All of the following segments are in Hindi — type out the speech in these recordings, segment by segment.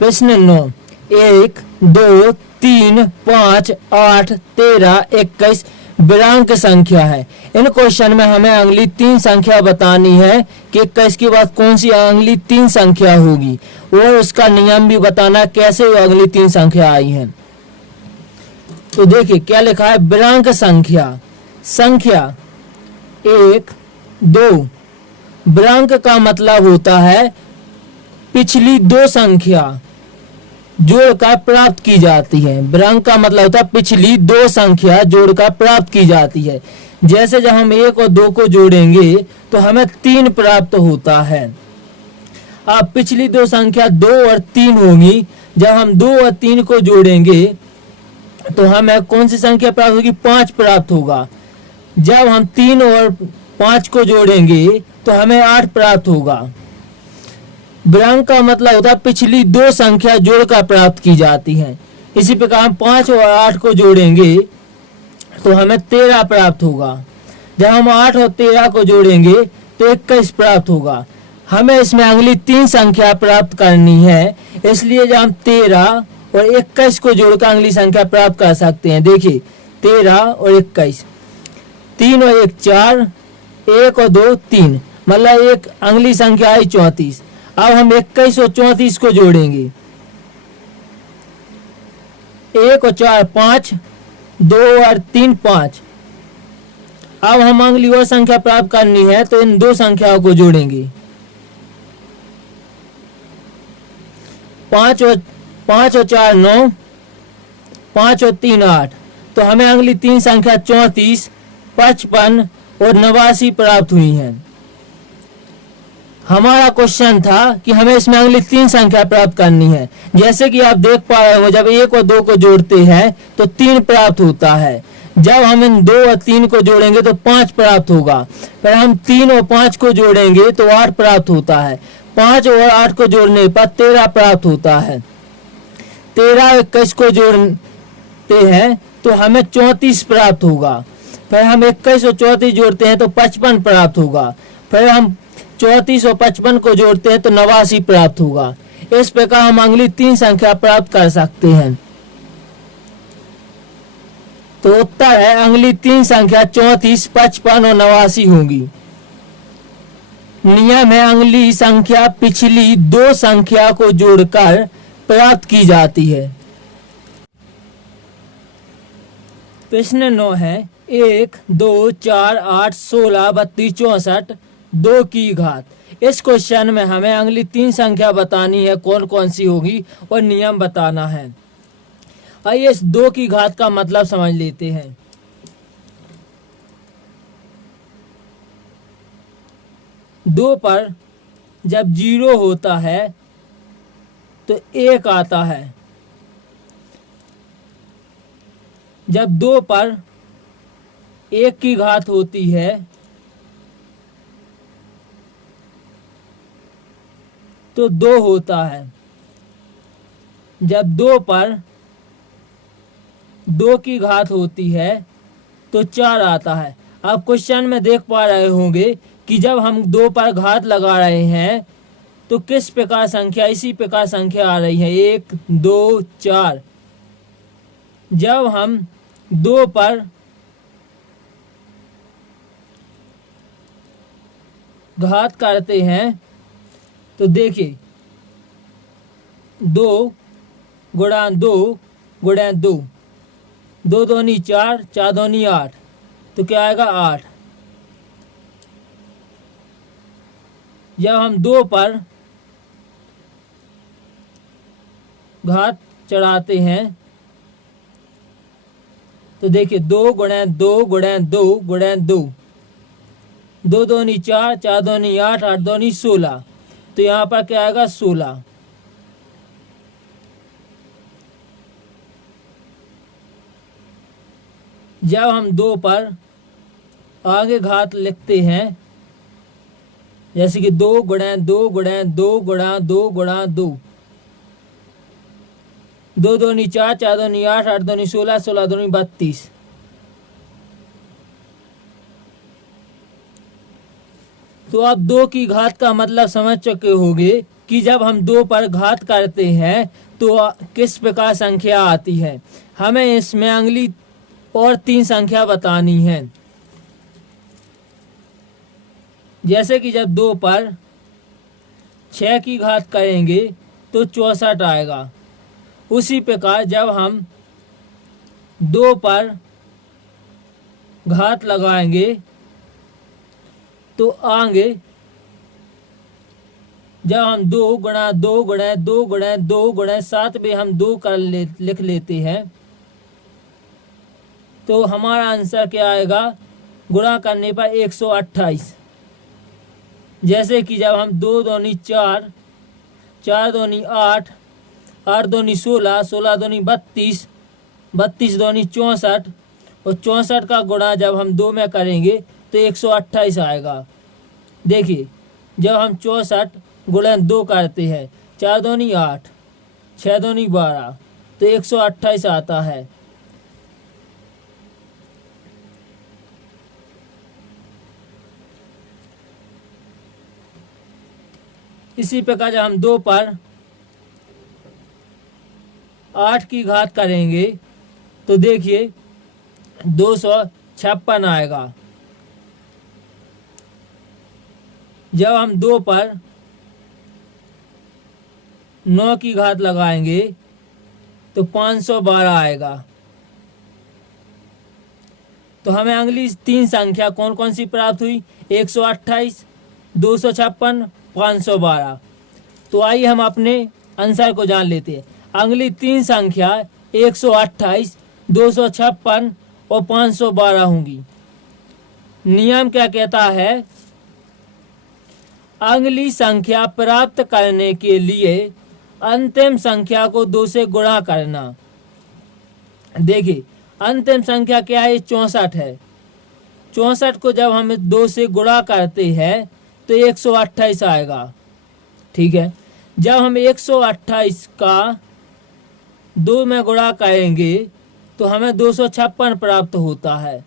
प्रश्न 9, 1, 2, 3, 5, 8, 13, 21 विरांक संख्या है। इन क्वेश्चन में हमें अगली 3 संख्या बतानी है कि 21 के बाद कौन सी अगली 3 संख्या होगी और उसका नियम भी बताना कैसे वो अगली 3 संख्या आई हैं। तो देखिए क्या लिखा है, विरांक संख्या। संख्या 1, 2। विरांक का मतलब होता है पिछली 2 संख्या जोड़कर प्राप्त की जाती है। विरांक का मतलब होता है पिछली 2 संख्या जोड़कर प्राप्त की जाती है। जैसे जब हम 1 और 2 को जोड़ेंगे तो हमें 3 प्राप्त होता है। अब पिछली 2 संख्या 2 और 3 होगी। जब हम 2 और 3 को जोड़ेंगे तो हमें कौन सी संख्या प्राप्त होगी, 5 प्राप्त होगा। जब हम 3 और 5 को जोड़ेंगे तो हमें 8 प्राप्त होगा। विरांक का मतलब होता है पिछली 2 संख्या जोड़कर प्राप्त की जाती हैं। इसी प्रकार हम 5 और 8 को जोड़ेंगे तो हमें 13 प्राप्त होगा। जब हम 8 और 13 को जोड़ेंगे तो 21 प्राप्त होगा। हमें इसमें अगली 3 संख्या प्राप्त करनी है, इसलिए जब हम 13 और 21 को जोड़कर अगली संख्या प्राप्त कर सकते हैं। देखिए 13 और 21, 3 और 1 4, 1 और 2 3, मतलब एक अगली संख्या आई 34। अब हम 21 और 34 को जोड़ेंगे, 1 और 4 5, 2 और 3 5। अब हम अगली और संख्या प्राप्त करनी है तो इन 2 संख्याओं को जोड़ेंगे, 5 और 4 9, 5 और 3 8। तो हमें अगली 3 संख्या 34, 55 और 89 प्राप्त हुई हैं। हमारा क्वेश्चन था कि हमें इसमें अगली 3 संख्या प्राप्त करनी है। जैसे कि आप देख पा रहे हो, जब 1 और 2 को जोड़ते हैं तो 3 प्राप्त होता है। जब हम इन 2 और 3 को जोड़ेंगे तो 5 प्राप्त होगा। फिर हम 3 और 5 को जोड़ेंगे तो 8 प्राप्त होता है। 5 और 8 को जोड़ने पर 13 प्राप्त होता है। 13 और 21 को जोड़ते हैं तो हमें 34 प्राप्त होगा। फिर हम 21 और 34 जोड़ते हैं तो 55 प्राप्त होगा। फिर हम 34 और 55 को जोड़ते हैं तो 89 प्राप्त होगा। इस प्रकार हम अगली 3 संख्या प्राप्त कर सकते हैं। तो उत्तर है अगली 3 संख्या 34, 55 और 89 होगी। नियम है अगली संख्या पिछली 2 संख्या को जोड़कर प्राप्त की जाती है। प्रश्न 9 है, 1, 2, 4, 8, 16, 32, 64 2 की घात। इस क्वेश्चन में हमें अगली 3 संख्या बतानी है, कौन कौन सी होगी और नियम बताना है। आइए इस 2 की घात का मतलब समझ लेते हैं। 2 पर जब 0 होता है तो 1 आता है। जब 2 पर 1 की घात होती है तो 2 होता है। जब 2 पर 2 की घात होती है तो 4 आता है। आप क्वेश्चन में देख पा रहे होंगे कि जब हम 2 पर घात लगा रहे हैं तो किस प्रकार संख्या, इसी प्रकार संख्या आ रही है, 1, 2, 4। जब हम 2 पर घात करते हैं तो देखिए 2 गुणा 2 गुणा 2, 2 दूनी 4, 4 दूनी 8, तो क्या आएगा 8। जब हम 2 पर घात चढ़ाते हैं तो देखिए 2 गुणा 2 गुणा 2 गुणा 2, 2 दूनी 4, 4 दूनी 8, 8 दूनी 16, तो यहाँ पर क्या आएगा 16। जब हम 2 पर आगे घात लिखते हैं, जैसे कि 2 गुणा 2 गुणा 2 गुणा 2 गुणा 2, 2 दूनी 4, 4 दूनी 8, 8 दूनी 16, 16 दूनी 32। तो आप 2 की घात का मतलब समझ चुके होंगे कि जब हम 2 पर घात करते हैं तो किस प्रकार संख्या आती है। हमें इसमें अगली और 3 संख्या बतानी है। जैसे कि जब 2 पर 6 की घात करेंगे तो 64 आएगा। उसी प्रकार जब हम 2 पर घात लगाएंगे तो आगे जब हम 2 गुणा 2 गुणा 2 गुणा 2 गुणा 7 में हम 2 कर लिख लेते हैं तो हमारा आंसर क्या आएगा, गुणा करने पर 128। जैसे कि जब हम 2 दूनी 4, 4 दूनी 8, 8 दूनी 16, 16 दूनी 32, 32 दूनी 64 और 64 का गुणा जब हम 2 में करेंगे तो 128 आएगा। देखिए जब हम 64 गुणा 2 करते हैं, 4 दूनी 8, 6 दूनी 12 तो 128 आता है। इसी प्रकार जब हम 2 पर 8 की घात करेंगे तो देखिए 256 आएगा। जब हम 2 पर 9 की घात लगाएंगे तो 512 आएगा। तो हमें अगली 3 संख्या कौन कौन सी प्राप्त हुई, 128, 256, 512। तो आइए हम अपने आंसर को जान लेते हैं। अगली 3 संख्या 128, 256 और 512 होंगी। नियम क्या कहता है, अगली संख्या प्राप्त करने के लिए अंतिम संख्या को 2 से गुणा करना। देखिए अंतिम संख्या क्या है, 64 है। 64 को जब हम 2 से गुणा करते हैं तो 128 आएगा। ठीक है, जब हम 128 का 2 में गुणा करेंगे तो हमें 256 प्राप्त होता है।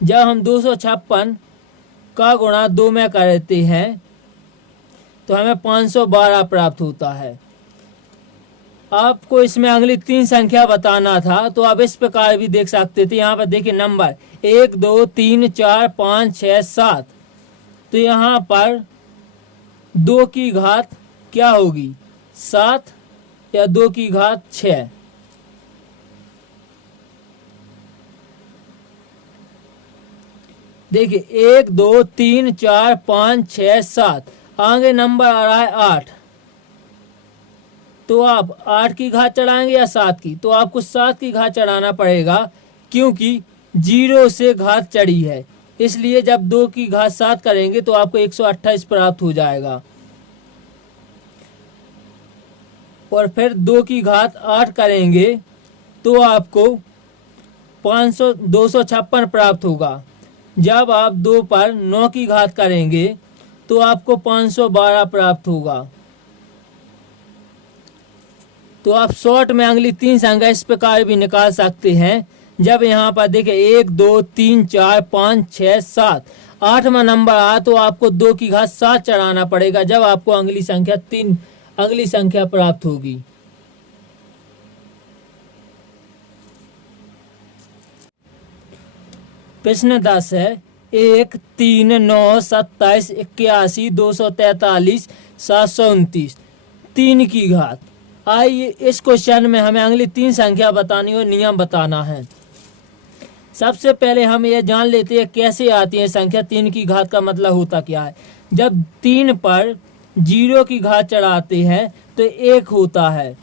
जब हम 256 का गुणा 2 में करते हैं तो हमें 512 प्राप्त होता है। आपको इसमें अगली 3 संख्या बताना था तो आप इस प्रकार भी देख सकते थे। यहाँ पर देखिए नंबर 1, 2, 3, 4, 5, 6, 7। तो यहाँ पर 2 की घात क्या होगी, 7 या 2 की घात 6। देखिए 1, 2, 3, 4, 5, 6, 7। आगे नंबर आ रहा है 8। तो आप 8 की घात चढ़ाएंगे या 7 की, तो आपको 7 की घात चढ़ाना पड़ेगा क्योंकि 0 से घात चढ़ी है। इसलिए जब 2 की घात 7 करेंगे तो आपको 128 प्राप्त हो जाएगा। और फिर 2 की घात 8 करेंगे तो आपको 256 प्राप्त होगा। जब आप 2 पर 9 की घात करेंगे तो आपको 512 प्राप्त होगा। तो आप शॉर्ट में अगली 3 संख्या इस प्रकार भी निकाल सकते हैं। जब यहाँ पर देखिए 1, 2, 3, 4, 5, 6, 7, 8वां नंबर आया तो आपको 2 की घात 7 चढ़ाना पड़ेगा। जब आपको अगली संख्या प्राप्त होगी। प्रश्न 10 है 1, 3, 9, 27, 81, 243, 729, 3 की घात। आइए इस क्वेश्चन में हमें अगली 3 संख्या बतानी और नियम बताना है। सबसे पहले हम ये जान लेते हैं कैसे आती है संख्या। 3 की घात का मतलब होता क्या है। जब 3 पर 0 की घात चढ़ाते हैं तो 1 होता है।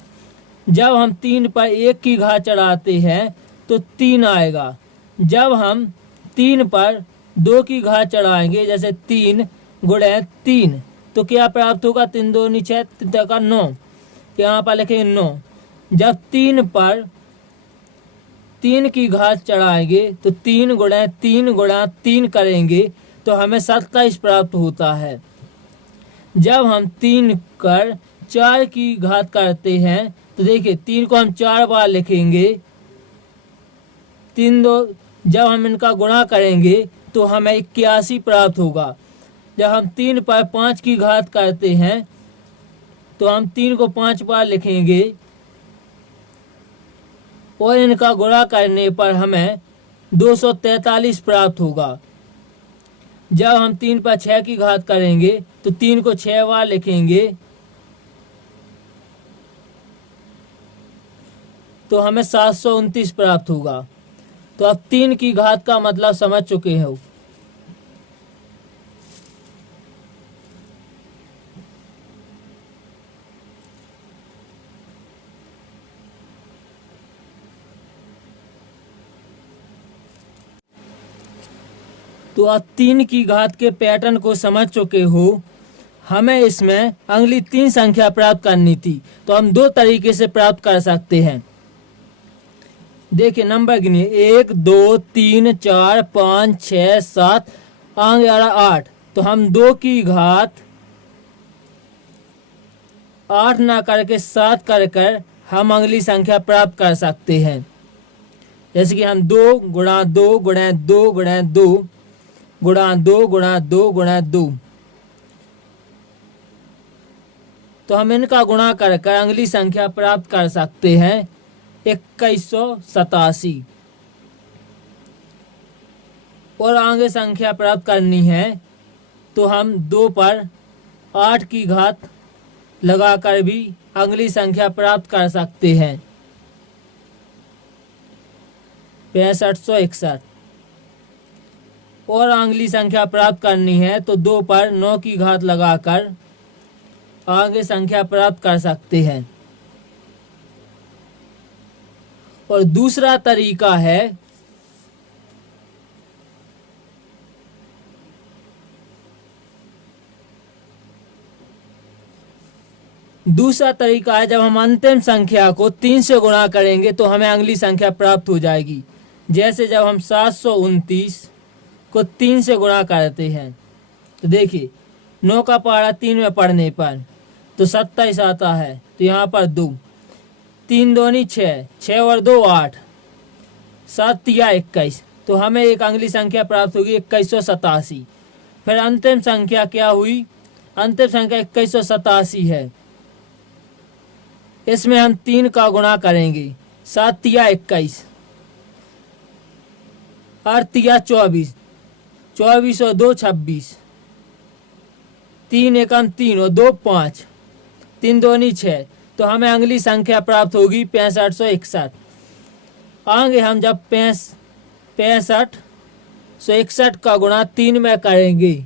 जब हम 3 पर 1 की घात चढ़ाते हैं तो 3 आएगा। जब हम 3 पर 2 की घात चढ़ाएंगे, जैसे 3 गुणे 3, तो क्या प्राप्त होगा, 3 2 6 3 का 9। यहाँ पर लिखेंगे 9। जब 3 पर 3 की घात चढ़ाएंगे तो 3 गुणा 3 गुणा 3 करेंगे तो हमें 27 प्राप्त होता है। जब हम 3 कर 4 की घात करते हैं तो देखिए 3 को हम 4 बार लिखेंगे। 3 2, जब हम इनका गुणा करेंगे तो हमें 81 प्राप्त होगा। जब हम 3 पर 5 की घात करते हैं तो हम 3 को 5 बार लिखेंगे और इनका गुणा करने पर हमें 243 प्राप्त होगा। जब हम 3 पर 6 की घात करेंगे तो 3 को 6 बार लिखेंगे तो हमें 729 प्राप्त होगा। तो अब 3 की घात का मतलब समझ चुके हो। तो अब 3 की घात के पैटर्न को समझ चुके हो। हमें इसमें अगली 3 संख्या प्राप्त करनी थी, तो हम 2 तरीके से प्राप्त कर सकते हैं। देखिए नंबर गिनिए 1 2 3 4 5 6 7 आगे आ रहा 8। तो हम 2 की घात 8 ना करके 7 कर हम अगली संख्या प्राप्त कर सकते हैं। जैसे कि हम 2 गुणा 2 गुणा 2 गुणा 2 गुणा 2 गुणा 2 गुणा 2। तो हम इनका गुणा कर अगली संख्या प्राप्त कर सकते हैं 2187। और आगे संख्या प्राप्त करनी है तो हम 2 पर 8 की घात लगाकर भी अगली संख्या प्राप्त कर सकते हैं 6561। और अगली संख्या प्राप्त करनी है तो 2 पर 9 की घात लगाकर आगे संख्या प्राप्त कर सकते हैं। और दूसरा तरीका है जब हम अंतिम संख्या को 3 से गुणा करेंगे तो हमें अगली संख्या प्राप्त हो जाएगी। जैसे जब हम 729 को 3 से गुणा करते हैं तो देखिए 9 का पहाड़ा 3 में पढ़ने पर तो 27 आता है। तो यहाँ पर 2 3 दूनी 6 6 और 2 8 7 तिया 21। तो हमें एक अगली संख्या प्राप्त होगी 2187। फिर अंतिम संख्या क्या हुई? अंतिम संख्या 2187 है। इसमें हम 3 का गुणा करेंगे 7 तिया 21 8 तिया 24 24 और 2 26 3 एकम 3 और 2 5 3 दूनी 6। तो हमें अगली संख्या प्राप्त होगी 6561। आगे हम जब 6561 का गुणा 3 में करेंगे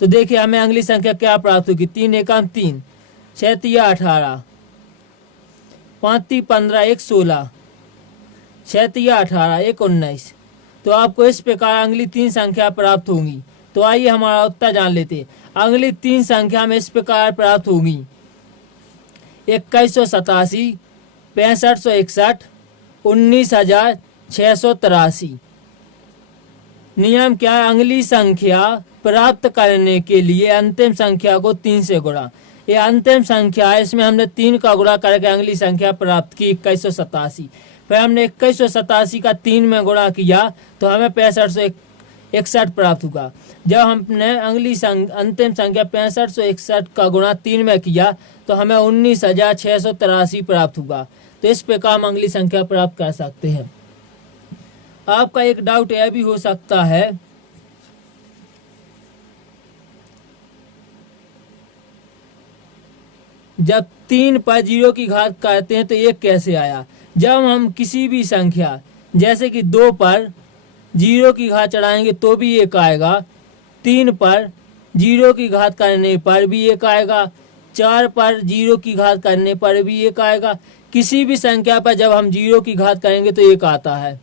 तो देखिए हमें अगली संख्या क्या प्राप्त होगी 3 एकम 3 6 तिया 18 5 ती 15 1 16 6 तिया 18 1 19। तो आपको इस प्रकार अगली 3 संख्या प्राप्त होंगी। तो आइए हमारा उत्तर जान लेते हैं। अगली 3 संख्या में इस प्रकार प्राप्त होगी 2187 6561 19683। नियम क्या है? अगली संख्या प्राप्त करने के लिए अंतिम संख्या को 3 से गुणा। ये अंतिम संख्या है, इसमें हमने 3 का गुणा करके अगली संख्या प्राप्त की 2187। फिर हमने 2187 का 3 में गुणा किया तो हमें 6561 प्राप्त होगा। जब हमने अंतिम संख्या 6561 का गुणा 3 में किया तो हमें 19683 प्राप्त होगा। तो इस प्रकार हम अगली संख्या प्राप्त कर सकते हैं। आपका एक डाउट यह भी हो सकता है जब 3 पर 0 की घात करते हैं तो 1 कैसे आया? जब हम किसी भी संख्या जैसे कि 2 पर 0 की घात चढ़ाएंगे तो भी 1 आएगा, 3 पर 0 की घात करने पर भी 1 आएगा, 4 पर 0 की घात करने पर भी 1 आएगा। किसी भी संख्या पर जब हम 0 की घात करेंगे तो 1 आता है।